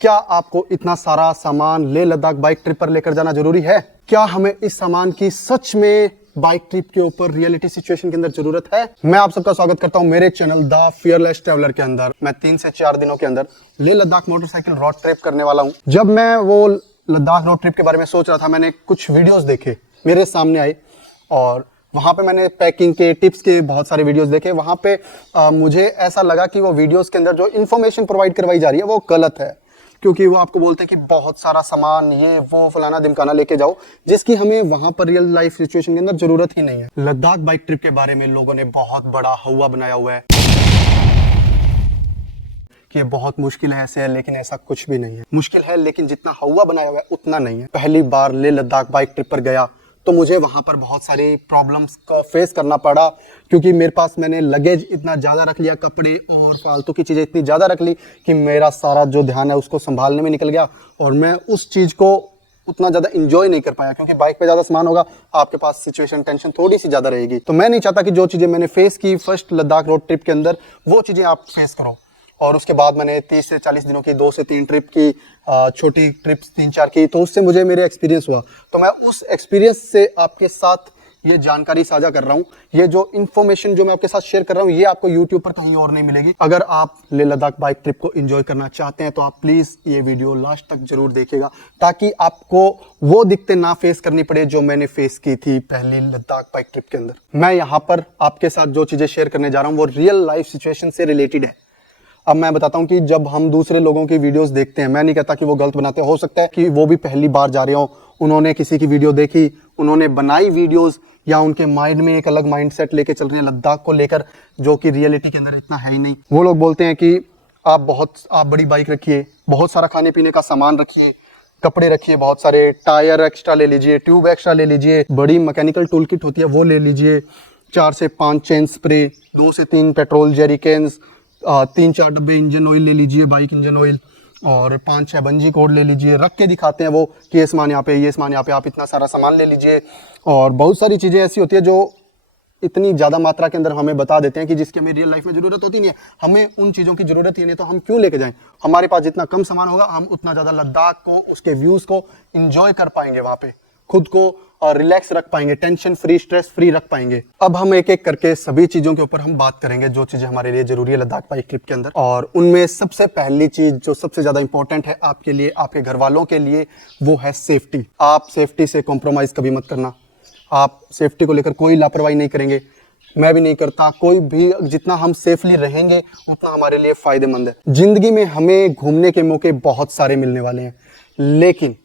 क्या आपको इतना सारा सामान लेह लद्दाख बाइक ट्रिप पर लेकर जाना जरूरी है? क्या हमें इस सामान की सच में बाइक ट्रिप के ऊपर रियलिटी सिचुएशन के अंदर जरूरत है? मैं आप सबका स्वागत करता हूं मेरे चैनल द फियरलेस ट्रैवलर के अंदर। मैं 3 से 4 दिनों के अंदर Leh Ladakh motorcycle road trip करने वाला हूं। जब मैं वो लद्दाख रोड ट्रिप के बारे में सोच रहा था, मैंने कुछ वीडियोस देखे, मेरे सामने आए और वहाँ पे मैंने पैकिंग के टिप्स के बहुत सारे वीडियोस देखे। वहाँ पे मुझे ऐसा लगा कि वो वीडियोस के अंदर जो इन्फॉर्मेशन प्रोवाइड करवाई जा रही है वो गलत है, क्योंकि वो आपको बोलते हैं कि बहुत सारा सामान ये वो फलाना दिमकाना लेके जाओ, जिसकी हमें वहाँ पर रियल लाइफ सिचुएशन के अंदर जरूरत ही नहीं है। लद्दाख बाइक ट्रिप के बारे में लोगों ने बहुत बड़ा हवा बनाया हुआ है कि ये बहुत मुश्किल है, ऐसे है, लेकिन ऐसा कुछ भी नहीं है। मुश्किल है, लेकिन जितना हवा बनाया हुआ है उतना नहीं है। पहली बार लेह लद्दाख बाइक ट्रिप पर गया तो मुझे वहाँ पर बहुत सारी प्रॉब्लम्स का फेस करना पड़ा, क्योंकि मेरे पास मैंने लगेज इतना ज़्यादा रख लिया, कपड़े और फालतू की चीज़ें इतनी ज़्यादा रख ली कि मेरा सारा जो ध्यान है उसको संभालने में निकल गया और मैं उस चीज़ को उतना ज़्यादा इंजॉय नहीं कर पाया, क्योंकि बाइक पे ज़्यादा सामान होगा, आपके पास सिचुएशन टेंशन थोड़ी सी ज़्यादा रहेगी। तो मैं नहीं चाहता कि जो चीज़ें मैंने फेस की फर्स्ट लद्दाख रोड ट्रिप के अंदर वो चीज़ें आप फेस करो। और उसके बाद मैंने 30 से 40 दिनों की 2 से 3 ट्रिप की, छोटी ट्रिप्स 3-4 की, तो उससे मुझे मेरे एक्सपीरियंस हुआ। तो मैं उस एक्सपीरियंस से आपके साथ ये जानकारी साझा कर रहा हूँ। ये जो इन्फॉर्मेशन जो मैं आपके साथ शेयर कर रहा हूँ ये आपको यूट्यूब पर कहीं और नहीं मिलेगी। अगर आप लेह लद्दाख बाइक ट्रिप को एंजॉय करना चाहते हैं तो आप प्लीज़ ये वीडियो लास्ट तक जरूर देखिएगा, ताकि आपको वो दिक्कतें ना फेस करनी पड़े जो मैंने फेस की थी पहली लद्दाख बाइक ट्रिप के अंदर। मैं यहाँ पर आपके साथ जो चीज़ें शेयर करने जा रहा हूँ वो रियल लाइफ सिचुएशन से रिलेटेड है। अब मैं बताता हूँ कि जब हम दूसरे लोगों की वीडियोस देखते हैं, मैं नहीं कहता कि वो गलत बनाते हो सकता है कि वो भी पहली बार जा रहे हो, उन्होंने किसी की वीडियो देखी, उन्होंने बनाई वीडियोस, या उनके माइंड में एक अलग माइंडसेट लेके चल रहे हैं लद्दाख को लेकर, जो कि रियलिटी के अंदर इतना है ही नहीं। वो लोग बोलते हैं कि आप बड़ी बाइक रखिए, बहुत सारा खाने पीने का सामान रखिए, कपड़े रखिए, बहुत सारे टायर एक्स्ट्रा ले लीजिए, ट्यूब एक्स्ट्रा ले लीजिए, बड़ी मैकेनिकल टूल किट होती है वो ले लीजिए, 4 से 5 चेन स्प्रे, 2 से 3 पेट्रोल जेरिकेन्स, 3-4 डब्बे इंजन ऑयल ले लीजिए, बाइक इंजन ऑयल, और 5-6 बंजी कोड ले लीजिए। रख के दिखाते हैं वो कि ये सामान यहाँ पे, ये सामान यहाँ पे, आप इतना सारा सामान ले लीजिए। और बहुत सारी चीज़ें ऐसी होती है जो इतनी ज़्यादा मात्रा के अंदर हमें बता देते हैं कि जिसकी हमें रियल लाइफ में ज़रूरत होती नहीं है। हमें उन चीज़ों की ज़रूरत ही नहीं, तो हम क्यों लेके जाएं? हमारे पास जितना कम सामान होगा हम उतना ज़्यादा लद्दाख को, उसके व्यूज़ को इंजॉय कर पाएंगे, वहाँ पे खुद को रिलैक्स रख पाएंगे, टेंशन फ्री, स्ट्रेस फ्री रख पाएंगे। अब हम एक एक करके सभी चीजों के ऊपर हम बात करेंगे जो चीजें हमारे लिए जरूरी है लद्दाख बाइक ट्रिप के अंदर। और उनमें सबसे पहली चीज जो सबसे ज्यादा इंपॉर्टेंट है आपके लिए, आपके घर वालों के लिए, वो है सेफ्टी। आप सेफ्टी से कॉम्प्रोमाइज कभी मत करना। आप सेफ्टी को लेकर कोई लापरवाही नहीं करेंगे, मैं भी नहीं करता, कोई भी। जितना हम सेफली रहेंगे उतना हमारे लिए फायदेमंद है। जिंदगी में हमें घूमने के मौके बहुत सारे मिलने वाले हैं, लेकिन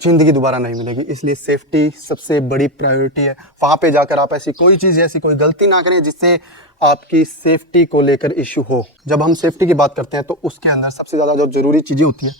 जिंदगी दोबारा नहीं मिलेगी, इसलिए सेफ्टी सबसे बड़ी प्रायोरिटी है। वहाँ पे जाकर आप ऐसी कोई चीज़, ऐसी कोई गलती ना करें जिससे आपकी सेफ्टी को लेकर इशू हो। जब हम सेफ्टी की बात करते हैं तो उसके अंदर सबसे ज़्यादा जो जरूरी चीज़ें होती है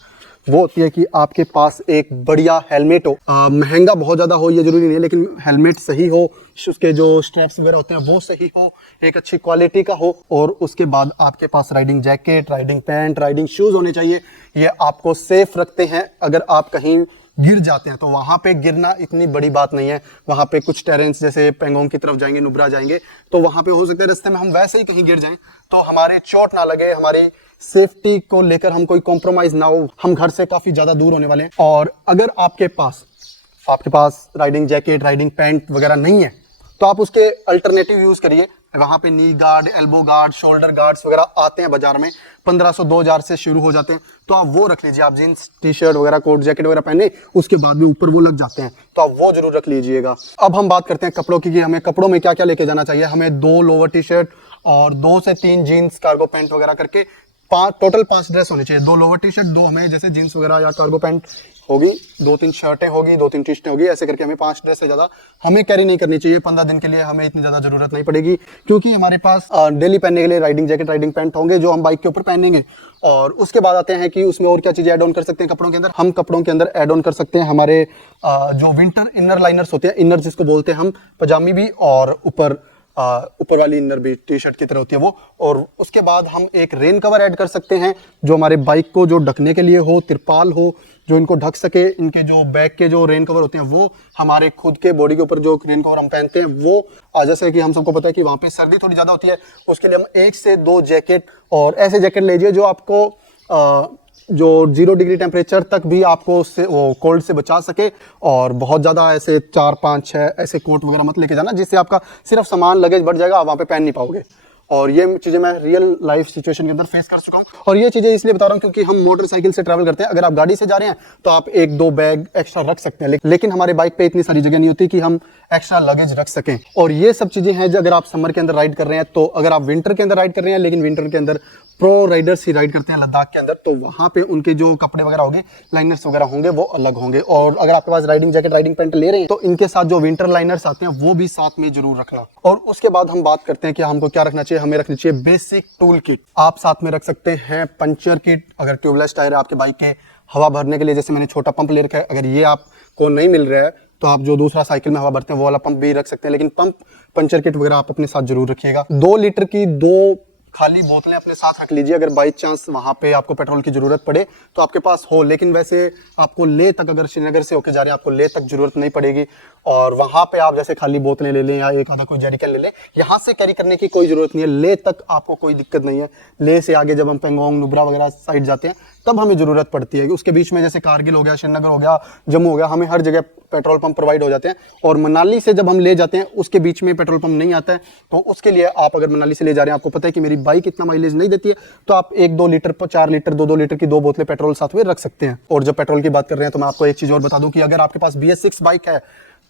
वो होती है कि आपके पास एक बढ़िया हेलमेट हो। महंगा बहुत ज़्यादा हो ये जरूरी नहीं है, लेकिन हेलमेट सही हो, उसके जो स्ट्रैप्स वगैरह होते हैं वो सही हो, एक अच्छी क्वालिटी का हो, और उसके बाद आपके पास riding jacket, riding pant, riding shoes होने चाहिए। ये आपको सेफ रखते हैं। अगर आप कहीं गिर जाते हैं तो वहाँ पे गिरना इतनी बड़ी बात नहीं है। वहाँ पे कुछ टेरेंस जैसे पेंगोंग की तरफ जाएंगे, नुब्रा जाएंगे, तो वहाँ पे हो सकता है रास्ते में हम वैसे ही कहीं गिर जाएं तो हमारे चोट ना लगे, हमारी सेफ्टी को लेकर हम कोई कॉम्प्रोमाइज ना हो। हम घर से काफ़ी ज़्यादा दूर होने वाले हैं, और अगर आपके पास राइडिंग जैकेट, राइडिंग पैंट वगैरह नहीं है तो आप उसके अल्टरनेटिव यूज़ करिए। वहाँ पे नी guard, elbow guard, shoulder guards वगैरह आते हैं बाजार में, 1500-2000 से शुरू हो जाते हैं, तो आप वो रख लीजिए। आप जीन्स टी शर्ट वगैरह, कोट जैकेट वगैरह पहने, उसके बाद में ऊपर वो लग जाते हैं, तो आप वो जरूर रख लीजिएगा। अब हम बात करते हैं कपड़ों की कि हमें कपड़ों में क्या क्या लेके जाना चाहिए। हमें 2 लोअर टी शर्ट और 2 से 3 जीन्स, कार्गो पैंट वगैरह करके टोटल 5 ड्रेस होनी चाहिए। 2 लोअर टी शर्ट, 2 हमें जैसे जीन्स वगैरह या कार्गो पैंट होगी, 2-3 शर्टें होगी, 2-3 टी शर्टें होगी, ऐसे करके हमें 5 ड्रेस से ज़्यादा हमें कैरी नहीं करनी चाहिए। 15 दिन के लिए हमें इतनी ज़्यादा जरूरत नहीं पड़ेगी, क्योंकि हमारे पास डेली पहनने के लिए राइडिंग जैकेट, राइडिंग पैंट होंगे जो हम बाइक के ऊपर पहनेंगे। और उसके बाद आते हैं कि उसमें और क्या चीज़ें ऐड ऑन कर सकते हैं कपड़ों के अंदर। हम कपड़ों के अंदर ऐड ऑन कर सकते हैं हमारे जो विंटर इनर लाइनर्स होते हैं, इनर जिसको बोलते हैं हम, पजामी भी, और ऊपर वाली इनर भी टी शर्ट की तरह होती है वो। और उसके बाद हम एक रेन कवर ऐड कर सकते हैं जो हमारे बाइक को जो ढकने के लिए हो, तिरपाल हो जो इनको ढक सके। इनके जो बैक के जो रेन कवर होते हैं वो हमारे खुद के बॉडी के ऊपर जो रेन कवर हम पहनते हैं वो, जैसे कि हम सबको पता है कि वहाँ पे सर्दी थोड़ी ज़्यादा होती है, उसके लिए हम 1 से 2 जैकेट और ऐसे जैकेट लीजिए जो आपको जो 0 डिग्री टेम्परेचर तक भी आपको उससे वो कोल्ड से बचा सके। और बहुत ज़्यादा ऐसे 4 5 6 ऐसे कोट वगैरह मत लेके जाना जिससे आपका सिर्फ सामान लगेज बढ़ जाएगा, आप वहाँ पे पहन नहीं पाओगे। और ये चीज़ें मैं रियल लाइफ सिचुएशन के अंदर फेस कर चुका हूँ। और ये चीज़ें इसलिए बता रहा हूँ क्योंकि हम मोटरसाइकिल से ट्रैवल करते हैं। अगर आप गाड़ी से जा रहे हैं तो आप 1-2 बैग एक्स्ट्रा रख सकते हैं, लेकिन हमारे बाइक पे इतनी सारी जगह नहीं होती कि हम एक्स्ट्रा लगेज रख सकें। और ये सब चीज़ें हैं जो अगर आप समर के अंदर राइड कर रहे हैं, तो अगर आप विंटर के अंदर राइड कर रहे हैं, लेकिन विंटर के अंदर प्रो राइडर्स ही राइड करते हैं लद्दाख के अंदर, तो वहाँ पे उनके जो कपड़े वगैरह होंगे, लाइनर्स वगैरह होंगे, वो अलग होंगे। और अगर आपके पास राइडिंग जैकेट, राइडिंग पैंट ले रहे हैं तो इनके साथ जो विंटर लाइनर्स आते हैं वो भी साथ में जरूर रखना। और उसके बाद हम बात करते हैं कि हमको क्या रखना चाहिए। हमें रखनी चाहिए बेसिक टूल किट। आप साथ में रख सकते हैं पंचर किट, अगर ट्यूबलेस टायर है आपके बाइक के, हवा भरने के लिए जैसे मैंने छोटा पंप ले रखा है, अगर ये आपको नहीं मिल रहा है तो आप जो दूसरा साइकिल में हवा भरते हैं वो वाला पंप भी रख सकते हैं, लेकिन पंप पंचर किट वगैरह आप अपने साथ जरूर रखिएगा। 2 लीटर की 2 खाली बोतलें अपने साथ रख लीजिए, अगर बाई चांस वहाँ पे आपको पेट्रोल की जरूरत पड़े तो आपके पास हो। लेकिन वैसे आपको लेह तक, अगर श्रीनगर से होके जा रहे हैं, आपको लेह तक जरूरत नहीं पड़ेगी। और वहाँ पे आप जैसे खाली बोतलें ले लें या एक आधा कोई जरिकन ले लें, यहाँ से कैरी करने की कोई जरूरत नहीं है। लेह तक आपको कोई दिक्कत नहीं है। लेह से आगे जब हम पेंगोंग, नुब्रा वगैरह साइड जाते हैं तब हमें जरूरत पड़ती है। उसके बीच में जैसे कारगिल हो गया, श्रीनगर हो गया, जम्मू हो गया, हमें हर जगह पेट्रोल पंप प्रोवाइड हो जाते हैं। और मनाली से जब हम ले जाते हैं उसके बीच में पेट्रोल पंप नहीं आता है, तो उसके लिए आप अगर मनाली से ले जा रहे हैं, आपको पता है कि मेरी बाइक इतना माइलेज नहीं देती है, तो आप 1-2 लीटर पर 4 लीटर 2-2 लीटर की 2 बोतलें पेट्रोल साथ में रख सकते हैं। और जब पेट्रोल की बात कर रहे हैं तो मैं आपको एक चीज़ और बता दूं कि अगर आपके पास BS6 बाइक है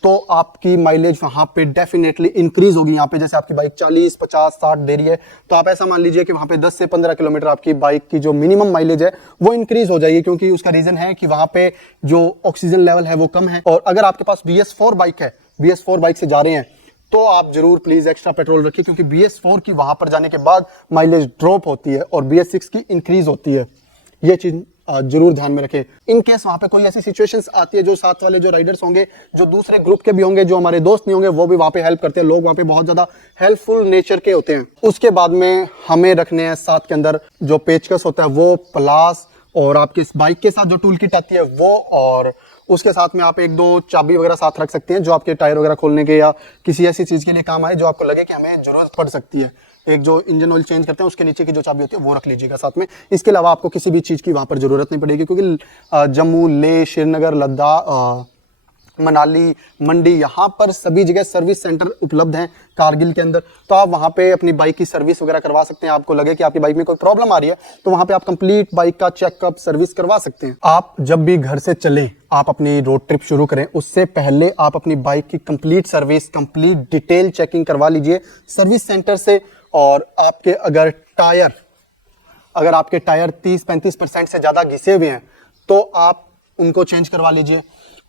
तो आपकी माइलेज वहाँ पे डेफिनेटली इंक्रीज होगी। यहाँ पे जैसे आपकी बाइक 40, 50, 60 दे रही है, तो आप ऐसा मान लीजिए कि वहाँ पे 10 से 15 किलोमीटर आपकी बाइक की जो मिनिमम माइलेज है वो इंक्रीज हो जाएगी, क्योंकि उसका रीजन है कि वहाँ पे जो ऑक्सीजन लेवल है वो कम है। और अगर आपके पास BS4 बाइक है, BS4 बाइक से जा रहे हैं, तो आप जरूर प्लीज एक्स्ट्रा पेट्रोल रखिए, क्योंकि BS4 की वहां पर जाने के बाद माइलेज ड्रॉप होती है और BS6 की इंक्रीज होती है। ये चीज जरूर ध्यान में रखें। इन केस वहां पे कोई ऐसी सिचुएशंस आती है, जो साथ वाले जो राइडर्स होंगे, जो दूसरे ग्रुप के भी होंगे, जो हमारे दोस्त नहीं होंगे, वो भी वहां पे हेल्प करते हैं। लोग वहां पे बहुत ज्यादा हेल्पफुल नेचर के होते हैं। उसके बाद में हमें रखने हैं साथ के अंदर जो पेचकस होता है वो, प्लास, और आपके इस बाइक के साथ जो टूल किट आती है वो, और उसके साथ में आप 1-2 चाबी वगैरह साथ रख सकते हैं जो आपके टायर वगैरह खोलने के या किसी ऐसी चीज के लिए काम आए जो आपको लगे कि हमें जरूरत पड़ सकती है। एक जो इंजन ऑयल चेंज करते हैं उसके नीचे की जो चाबी होती है वो रख लीजिएगा साथ में। इसके अलावा आपको किसी भी चीज की वहां पर जरूरत नहीं पड़ेगी, क्योंकि जम्मू, लेह, श्रीनगर, लद्दाख, मनाली, मंडी, यहाँ पर सभी जगह सर्विस सेंटर उपलब्ध हैं कारगिल के अंदर। तो आप वहाँ पे अपनी बाइक की सर्विस वगैरह करवा सकते हैं। आपको लगे कि आपकी बाइक में कोई प्रॉब्लम आ रही है तो वहाँ पे आप कंप्लीट बाइक का चेकअप, सर्विस करवा सकते हैं। आप जब भी घर से चलें, आप अपनी रोड ट्रिप शुरू करें, उससे पहले आप अपनी बाइक की complete service, complete detail checking करवा लीजिए सर्विस सेंटर से। और आपके अगर आपके टायर 30-35% से ज़्यादा घिसे हुए हैं तो आप उनको चेंज करवा लीजिए।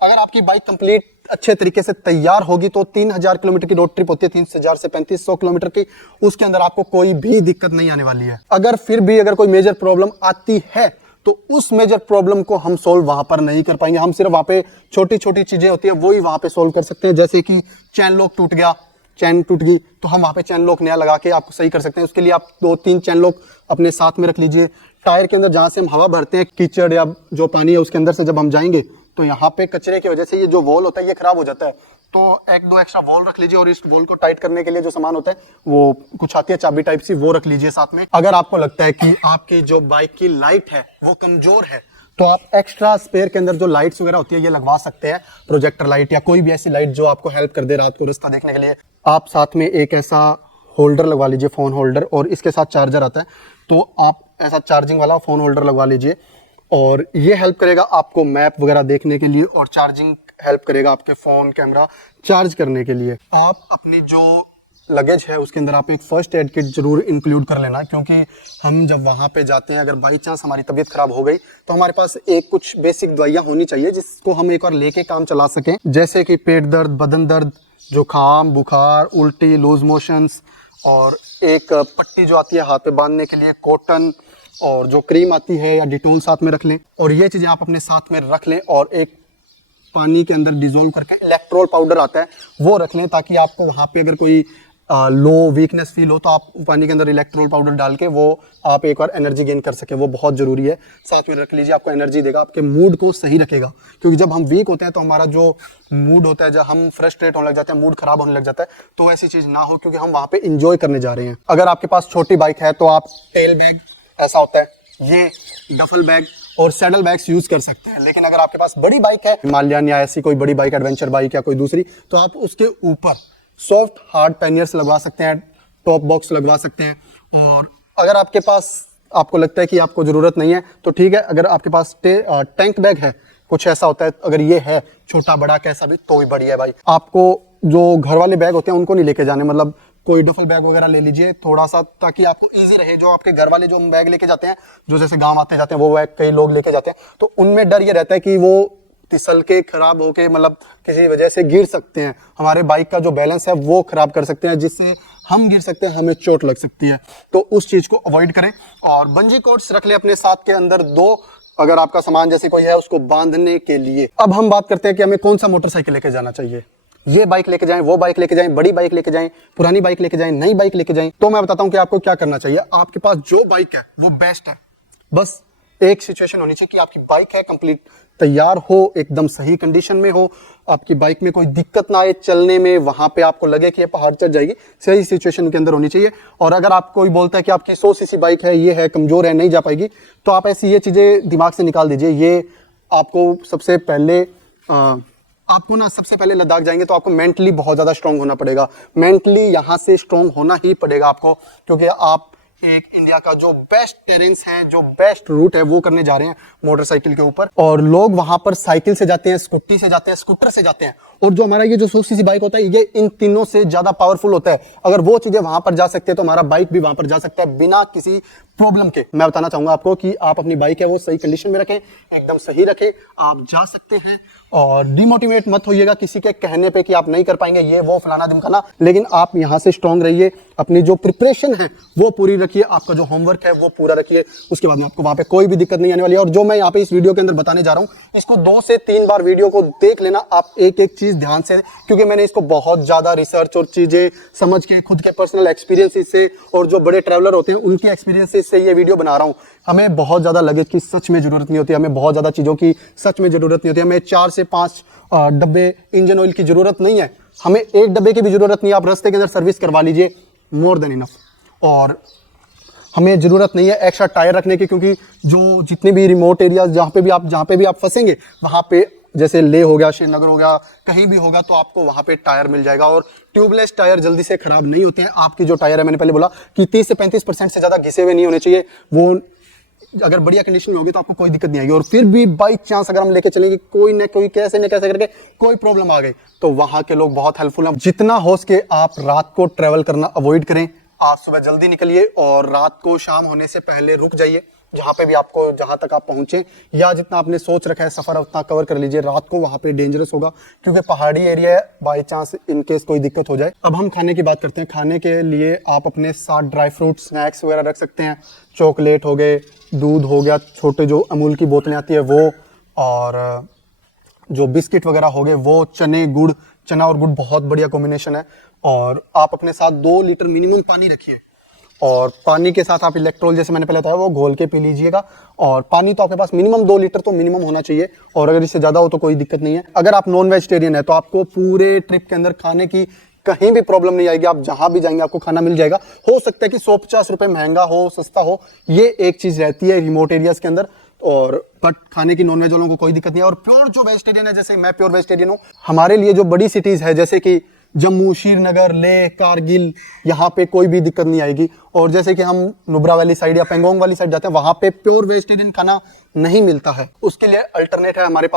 अगर आपकी बाइक कंप्लीट अच्छे तरीके से तैयार होगी तो 3000 किलोमीटर की रोड ट्रिप होती है, 3000 से 3500 किलोमीटर की, उसके अंदर आपको कोई भी दिक्कत नहीं आने वाली है। अगर फिर भी अगर कोई मेजर प्रॉब्लम आती है तो उस मेजर प्रॉब्लम को हम सोल्व वहां पर नहीं कर पाएंगे। हम सिर्फ वहां पे छोटी छोटी चीजें होती है वही वहां पे सोल्व कर सकते हैं। जैसे कि चैन लॉक टूट गया, चैन टूट गई, तो हम वहां पे चैन लॉक नया लगा के आपको सही कर सकते हैं। उसके लिए आप 2-3 चैन लॉक अपने साथ में रख लीजिए। टायर के अंदर जहां से हम हवा भरते हैं, कीचड़ या जो पानी है उसके अंदर से जब हम जाएंगे तो यहाँ पे कचरे की वजह से ये जो वॉल होता है ये खराब हो जाता है, तो 1-2 एक्स्ट्रा वॉल रख लीजिए। और इस वॉल को टाइट करने के लिए जो सामान होता है वो कुछ आती है चाबी टाइप सी, वो रख लीजिए साथ में। अगर आपको लगता है कि आपकी जो बाइक की लाइट है वो कमजोर है तो आप एक्स्ट्रा स्पेयर के अंदर जो लाइट्स वगैरह होती है ये लगवा सकते हैं, प्रोजेक्टर लाइट या कोई भी ऐसी लाइट जो आपको हेल्प कर दे रात को रास्ता देखने के लिए। आप साथ में एक ऐसा होल्डर लगवा लीजिए, फोन होल्डर, और इसके साथ चार्जर आता है, तो आप ऐसा चार्जिंग वाला फोन होल्डर लगवा लीजिए। और ये हेल्प करेगा आपको मैप वगैरह देखने के लिए, और चार्जिंग हेल्प करेगा आपके फ़ोन, कैमरा चार्ज करने के लिए। आप अपनी जो लगेज है उसके अंदर आप एक फर्स्ट एड किट जरूर इंक्लूड कर लेना, क्योंकि हम जब वहाँ पे जाते हैं अगर बाई चांस हमारी तबीयत खराब हो गई तो हमारे पास एक कुछ बेसिक दवाइयाँ होनी चाहिए जिसको हम एक बार लेके काम चला सकें। जैसे कि पेट दर्द, बदन दर्द, जुकाम, बुखार, उल्टी, लूज मोशंस, और एक पट्टी जो आती है हाथ पे बांधने के लिए, कॉटन, और जो क्रीम आती है या डिटोल साथ में रख लें। और ये चीज़ें आप अपने साथ में रख लें। और एक पानी के अंदर डिजोल्व करके इलेक्ट्रोल पाउडर आता है वो रख लें, ताकि आपको वहाँ पे अगर कोई लो वीकनेस फील हो तो आप पानी के अंदर इलेक्ट्रोल पाउडर डाल के वो आप एक बार एनर्जी गेन कर सके, वो बहुत ज़रूरी है। साथ में रख लीजिए, आपको एनर्जी देगा, आपके मूड को सही रखेगा। क्योंकि जब हम वीक होते हैं तो हमारा जो मूड होता है, जब हम फ्रस्ट्रेट होने लग जाते हैं, मूड खराब होने लग जाता है, तो ऐसी चीज़ ना हो, क्योंकि हम वहाँ पे इंजॉय करने जा रहे हैं। अगर आपके पास छोटी बाइक है तो आप टेल बैग ऐसा होता है, ये डफल बैग और सैडल बैग्स यूज कर सकते हैं। लेकिन अगर आपके पास बड़ी बाइक है, हिमालयन या ऐसी कोई बड़ी बाइक, एडवेंचर बाइक या कोई दूसरी, तो आप उसके ऊपर सॉफ्ट हार्ड पैनियर्स लगवा सकते हैं, टॉप बॉक्स लगवा सकते हैं। और अगर आपके पास, आपको लगता है कि आपको ज़रूरत नहीं है तो ठीक है, अगर आपके पास टैंक बैग है, कुछ ऐसा होता है, अगर ये है छोटा बड़ा कैसा भी, तो भी बढ़िया है भाई। आपको जो घर वाले बैग होते हैं उनको नहीं लेके जाने, मतलब कोई डफल बैग वगैरह ले लीजिए थोड़ा सा, ताकि आपको इजी रहे। जो आपके घर वाले जो बैग लेके जाते हैं, जो जैसे गांव आते जाते हैं, वो बैग कई लोग लेके जाते हैं, तो उनमें डर ये रहता है कि वो फिसल के खराब होके, मतलब किसी वजह से गिर सकते हैं, हमारे बाइक का जो बैलेंस है वो खराब कर सकते हैं, जिससे हम गिर सकते हैं, हमें चोट लग सकती है। तो उस चीज को अवॉइड करें। और बंजी कॉर्ड्स रख ले अपने साथ के अंदर 2, अगर आपका सामान जैसे कोई है उसको बांधने के लिए। अब हम बात करते हैं कि हमें कौन सा मोटरसाइकिल लेके जाना चाहिए। ये बाइक लेके जाएं, वो बाइक लेके जाएं, बड़ी बाइक लेके जाएं, पुरानी बाइक लेके जाएं, नई बाइक लेके जाएं। तो मैं बताता हूं कि आपको क्या करना चाहिए। आपके पास जो बाइक है वो बेस्ट है। बस एक सिचुएशन होनी चाहिए कि आपकी बाइक है कंप्लीट तैयार हो, एकदम सही कंडीशन में हो, आपकी बाइक में कोई दिक्कत ना आए चलने में, वहां पे आपको लगे कि ये पहाड़ चढ़ जाएगी, सही सिचुएशन के अंदर होनी चाहिए। और अगर आप कोई बोलता है कि आपकी 100 सीसी बाइक है, ये है कमजोर है, नहीं जा पाएगी, तो आप ऐसी ये चीजें दिमाग से निकाल दीजिए। ये आपको सबसे पहले सबसे पहले लद्दाख जाएंगे तो आपको मेंटली बहुत ज्यादा स्ट्रांग होना पड़ेगा। मेंटली यहाँ से स्ट्रांग होना ही पड़ेगा आपको, क्योंकि आप एक इंडिया का जो बेस्ट टेरेंस है, जो बेस्ट रूट है, वो करने जा रहे हैं मोटरसाइकिल के ऊपर। और लोग वहां पर साइकिल से जाते हैं, स्कूटी से जाते हैं, स्कूटर से जाते हैं। और जो हमारा ये जो 100 सीसी बाइक होता है, ये इन तीनों से ज्यादा पावरफुल होता है। अगर वो चीजें वहां पर जा सकते हैं तो हमारा बाइक भी वहां पर जा सकता है बिना किसी प्रॉब्लम के। मैं बताना चाहूंगा आपको कि आप अपनी बाइक है वो सही कंडीशन में रखें, एकदम सही रखें, आप जा सकते हैं। और डिमोटिवेट मत होइएगा किसी के कहने पे कि आप नहीं कर पाएंगे, ये वो फलाना ढिमकाना। लेकिन आप यहाँ से स्ट्रांग रहिए, अपनी जो प्रिपरेशन है वो पूरी रखिए, आपका जो होमवर्क है वो पूरा रखिए। उसके बाद में आपको वहां पे कोई भी दिक्कत नहीं आने वाली है। और जो मैं यहाँ पे इस वीडियो के अंदर बताने जा रहा हूँ, इसको 2 से 3 बार वीडियो को देख लेना आप, एक एक चीज ध्यान से, क्योंकि मैंने इसको बहुत ज्यादा रिसर्च और चीजें समझ के, खुद के पर्सनल एक्सपीरियंस से, और जो बड़े ट्रैवलर होते हैं उनके एक्सपीरियंस से ये वीडियो बना रहा हूँ। हमें बहुत ज्यादा लगे कि सच में जरूरत नहीं होती, हमें बहुत ज्यादा चीजों की सच में जरूरत नहीं होती, हमें 4 से 5 डब्बे इंजन ऑयल की जरूरत नहीं है, हमें 1 डब्बे की भी जरूरत नहीं है। आप रास्ते के अंदर सर्विस करवा लीजिए, मोर देन इनफ। और हमें जरूरत नहीं है एक्स्ट्रा टायर रखने की, क्योंकि जो जितने भी रिमोट एरियाज जहाँ पे भी आप फंसेंगे, वहां पे जैसे लेह हो गया, श्रीनगर हो गया, कहीं भी होगा तो आपको वहां पे टायर मिल जाएगा। और ट्यूबलेस टायर जल्दी से खराब नहीं होते हैं। आपकी जो टायर है, मैंने पहले बोला कि 30 से 35% से ज्यादा घिसे हुए नहीं होने चाहिए। वो अगर बढ़िया कंडीशन में होगी तो आपको कोई दिक्कत नहीं आएगी। और फिर भी बाई चांस अगर हम लेके चलेंगे, कोई न कोई कैसे न कैसे करके कोई प्रॉब्लम आ गई, तो वहां के लोग बहुत हेल्पफुल हैं। जितना हो सके आप रात को ट्रेवल करना अवॉइड करें। आप सुबह जल्दी निकलिए और रात को शाम होने से पहले रुक जाइए जहां पे भी आपको, जहां तक आप पहुंचे, या जितना आपने सोच रखा है सफर उतना कवर कर लीजिए। रात को वहां पे डेंजरस होगा, क्योंकि पहाड़ी एरिया है, बाई चांस इन केस कोई दिक्कत हो जाए। अब हम खाने की बात करते हैं। खाने के लिए आप अपने साथ ड्राई फ्रूट, स्नैक्स वगैरह रख सकते हैं। चॉकलेट हो गए, दूध हो गया, छोटे जो अमूल की बोतलें आती है वो, और जो बिस्किट वगैरह हो गए वो, चने गुड़, चना और गुड़ बहुत बढ़िया कॉम्बिनेशन है। और आप अपने साथ 2 लीटर मिनिमम पानी रखिए। और पानी के साथ आप इलेक्ट्रोल, जैसे मैंने पहले बताया, वो घोल के पी लीजिएगा। और पानी तो आपके पास मिनिमम 2 लीटर तो मिनिमम होना चाहिए, और अगर इससे ज्यादा हो तो कोई दिक्कत नहीं है। अगर आप नॉन वेजिटेरियन है तो आपको पूरे ट्रिप के अंदर खाने की कहीं भी प्रॉब्लम नहीं आएगी। आप जहां भी जाएंगे आपको खाना मिल जाएगा। हो सकता है कि 150 रुपए महंगा हो, सस्ता हो, ये एक चीज रहती है रिमोट एरियाज के अंदर। और बट खाने की नॉन वेज वालों को कोई दिक्कत नहीं है। और प्योर जो वेजिटेरियन है, जैसे मैं प्योर वेजिटेरियन हूँ, हमारे लिए जो बड़ी सिटीज है जैसे कि जम्मू, श्रीनगर, लेह, कारगिल, यहाँ पे कोई भी दिक्कत नहीं आएगी। और जैसे कि हम नुब्रा वाली साइड या पेंगोंग वाली साइड जाते हैं, वहां पे प्योर वेजिटेरियन खाना नहीं मिलता है। उसके लिए अल्टरनेट है हमारे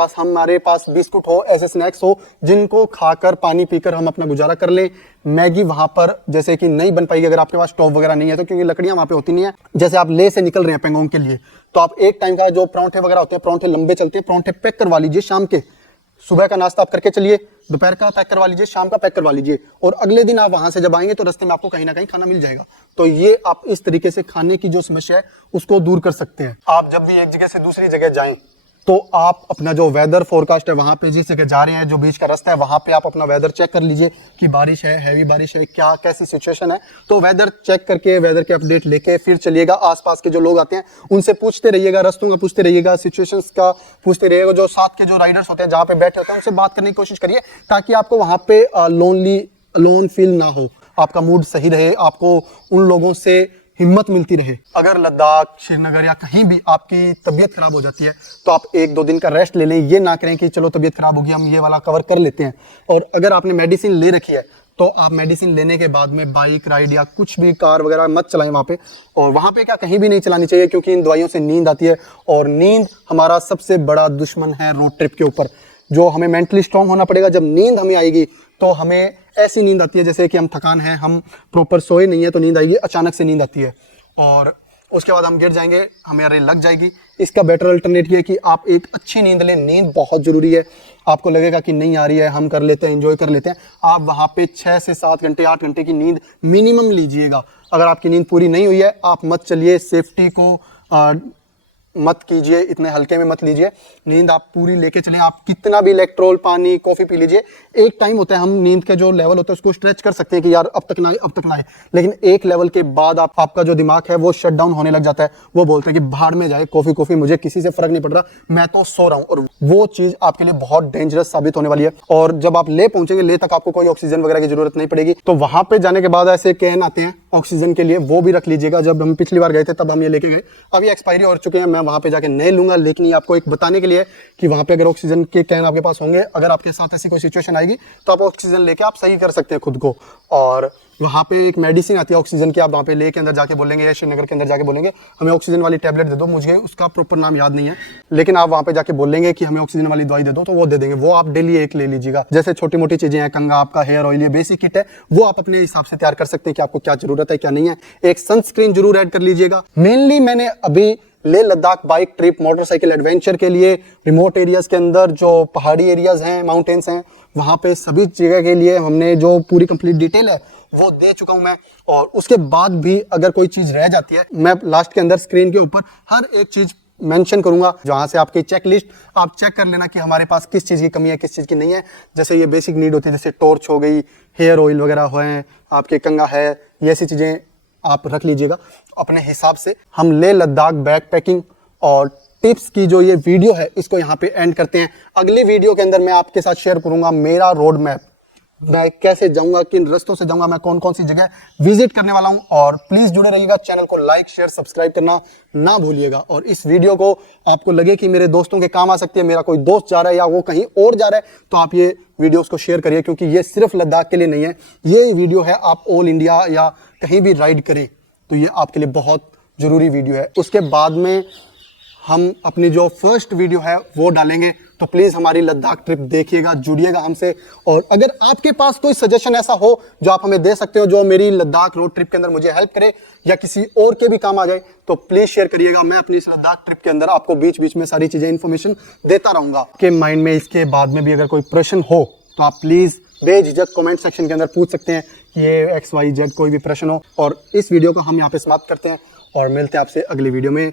पास बिस्कुट हो, ऐसे स्नैक्स हो जिनको खाकर, पानी पीकर हम अपना गुजारा कर लें। मैगी वहां पर जैसे कि नहीं बन पाएगी अगर आपके पास स्टोव वगैरह नहीं है तो, क्योंकि लकड़ियां वहां पे होती नहीं है। जैसे आप लेह से निकल रहे हैं पेंगोंग के लिए, तो आप एक टाइम का जो परांठे वगैरह होते हैं, परांठे लंबे चलते हैं, परांठे पैक करवा लीजिए शाम के। सुबह का नाश्ता आप करके चलिए, दोपहर का पैक करवा लीजिए, शाम का पैक करवा लीजिए, और अगले दिन आप वहां से जब आएंगे तो रास्ते में आपको कहीं ना कहीं खाना मिल जाएगा। तो ये आप इस तरीके से खाने की जो समस्या है उसको दूर कर सकते हैं। आप जब भी एक जगह से दूसरी जगह जाएं तो आप अपना जो वेदर फोरकास्ट है, वहां पे जिस जगह जा रहे हैं, जो बीच का रास्ता है, वहां पे आप अपना वेदर चेक कर लीजिए कि बारिश है, हैवी बारिश है, क्या कैसी सिचुएशन है। तो वेदर चेक करके, वेदर के अपडेट लेके फिर चलिएगा। आसपास के जो लोग आते हैं उनसे पूछते रहिएगा, रास्तों का पूछते रहिएगा, सिचुएशंस का पूछते रहिएगा। जो साथ के जो राइडर्स होते हैं, जहाँ पे बैठे होते हैं, उनसे बात करने की कोशिश करिए, ताकि आपको वहां पे लोन फील ना हो, आपका मूड सही रहे, आपको उन लोगों से हिम्मत मिलती रहे। अगर लद्दाख, श्रीनगर या कहीं भी आपकी तबीयत खराब हो जाती है तो आप 1-2 दिन का रेस्ट ले लें। ये ना करें कि चलो तबीयत खराब होगी हम ये वाला कवर कर लेते हैं। और अगर आपने मेडिसिन ले रखी है तो आप मेडिसिन लेने के बाद में बाइक राइड या कुछ भी कार वगैरह मत चलाएं वहाँ पे। और वहाँ पे क्या कहीं भी नहीं चलानी चाहिए, क्योंकि इन दवाइयों से नींद आती है और नींद हमारा सबसे बड़ा दुश्मन है रोड ट्रिप के ऊपर। जो हमें मेंटली स्ट्रांग होना पड़ेगा। जब नींद हमें आएगी तो हमें ऐसी नींद आती है जैसे कि हम थकान है, हम प्रॉपर सोए नहीं है तो नींद आएगी, अचानक से नींद आती है और उसके बाद हम गिर जाएंगे, हमें लग जाएगी। इसका बेटर अल्टरनेट ये है कि आप एक अच्छी नींद लें। नींद बहुत ज़रूरी है। आपको लगेगा कि नहीं आ रही है, हम कर लेते हैं, एंजॉय कर लेते हैं, आप वहाँ पे 6 से 7 घंटे 8 घंटे की नींद मिनिमम लीजिएगा। अगर आपकी नींद पूरी नहीं हुई है आप मत चलिए, सेफ्टी को मत कीजिए, इतने हल्के में मत लीजिए। नींद आप पूरी लेके चलें। आप कितना भी इलेक्ट्रोल, पानी, कॉफ़ी पी लीजिए। एक टाइम होता है हम नींद के जो लेवल होता है उसको स्ट्रेच कर सकते हैं कि यार अब तक ना आए, अब तक ना आए, लेकिन एक लेवल के बाद आपका जो दिमाग है वो शट डाउन होने लग जाता है। वो बोलते हैं कि भाड़ में जाए कॉफ़ी, मुझे किसी से फर्क नहीं पड़ रहा, मैं तो सो रहा हूँ। और वो चीज़ आपके लिए बहुत डेंजरस साबित होने वाली है। और जब आप ले पहुंचेंगे, ले तक आपको कोई ऑक्सीजन वगैरह की जरूरत नहीं पड़ेगी। तो वहां पे जाने के बाद ऐसे कैन आते हैं ऑक्सीजन के लिए, वो भी रख लीजिएगा। जब हम पिछली बार गए थे तब हम ये लेके गए, अभी एक्सपायरी हो चुके हैं, मैं वहां पे जाके नए लूंगा। लेकिन ये आपको एक बताने के लिए कि वहां पे अगर ऑक्सीजन के कैन आपके पास होंगे, अगर आपके साथ ऐसी कोई सिचुएशन आएगी तो आप ऑक्सीजन लेके आप सही कर सकते हैं खुद को। और वहाँ पे एक मेडिसिन आती है ऑक्सीजन की, आप वहाँ पे लेके अंदर जाके बोलेंगे या श्रीनगर के अंदर जाके बोलेंगे हमें ऑक्सीजन वाली टैबलेट दे दो, मुझे उसका प्रॉपर नाम याद नहीं है, लेकिन आप वहाँ पे जाके बोलेंगे कि हमें ऑक्सीजन वाली दवाई दे दो तो वो दे देंगे। वो आप डेली एक ले लीजिएगा। जैसे छोटी मोटी चीजें हैं, कंगा, आपका हेयर ऑयल, ये बेसिक किट है, वो आप अपने हिसाब से तैयार कर सकते हैं कि आपको क्या जरूरत है क्या नहीं है। एक सनस्क्रीन जरूर ऐड कर लीजिएगा। मेनली मैंने अभी Leh Ladakh bike trip, motorcycle adventure के लिए रिमोट एरियाज के अंदर जो पहाड़ी एरियाज हैं, माउंटेन्स हैं, वहाँ पे सभी जगह के लिए हमने जो पूरी कंप्लीट डिटेल है वो दे चुका हूं मैं। और उसके बाद भी अगर कोई चीज रह जाती है, मैं लास्ट के अंदर स्क्रीन के ऊपर हर एक चीज मेंशन करूंगा, जहां से आपकी चेक लिस्ट आप चेक कर लेना कि हमारे पास किस चीज की कमी है, किस चीज की नहीं है। जैसे ये बेसिक नीड होती है, जैसे टॉर्च हो गई, हेयर ऑयल वगैरह हुए, आपके कंगा है, ये ऐसी चीजें आप रख लीजिएगा अपने हिसाब से। हम लेह लद्दाख बैक पैकिंग और टिप्स की जो ये वीडियो है इसको यहाँ पे एंड करते हैं। अगली वीडियो के अंदर मैं आपके साथ शेयर करूंगा मेरा रोड मैप, मैं कैसे जाऊंगा, किन रास्तों से जाऊंगा, मैं कौन कौन सी जगह विजिट करने वाला हूं। और प्लीज जुड़े रहिएगा, चैनल को लाइक शेयर सब्सक्राइब करना ना भूलिएगा। और इस वीडियो को आपको लगे कि मेरे दोस्तों के काम आ सकती है, मेरा कोई दोस्त जा रहा है या वो कहीं और जा रहा है, तो आप ये वीडियोस को शेयर करिए, क्योंकि ये सिर्फ लद्दाख के लिए नहीं है, ये वीडियो है आप ऑल इंडिया या कहीं भी राइड करें तो ये आपके लिए बहुत जरूरी वीडियो है। उसके बाद में हम अपनी जो फर्स्ट वीडियो है वो डालेंगे, तो प्लीज़ हमारी लद्दाख ट्रिप देखिएगा, जुड़िएगा हमसे। और अगर आपके पास कोई सजेशन ऐसा हो जो आप हमें दे सकते हो, जो मेरी लद्दाख रोड ट्रिप के अंदर मुझे हेल्प करे या किसी और के भी काम आ जाए, तो प्लीज़ शेयर करिएगा। मैं अपनी इस लद्दाख ट्रिप के अंदर आपको बीच बीच में सारी चीज़ें इन्फॉर्मेशन देता रहूँगा। आपके माइंड में इसके बाद में भी अगर कोई प्रश्न हो तो आप प्लीज़ बेझिझक कमेंट सेक्शन के अंदर पूछ सकते हैं कि ये XYZ कोई भी प्रश्न हो। और इस वीडियो को हम यहाँ पे समाप्त करते हैं और मिलते हैं आपसे अगली वीडियो में।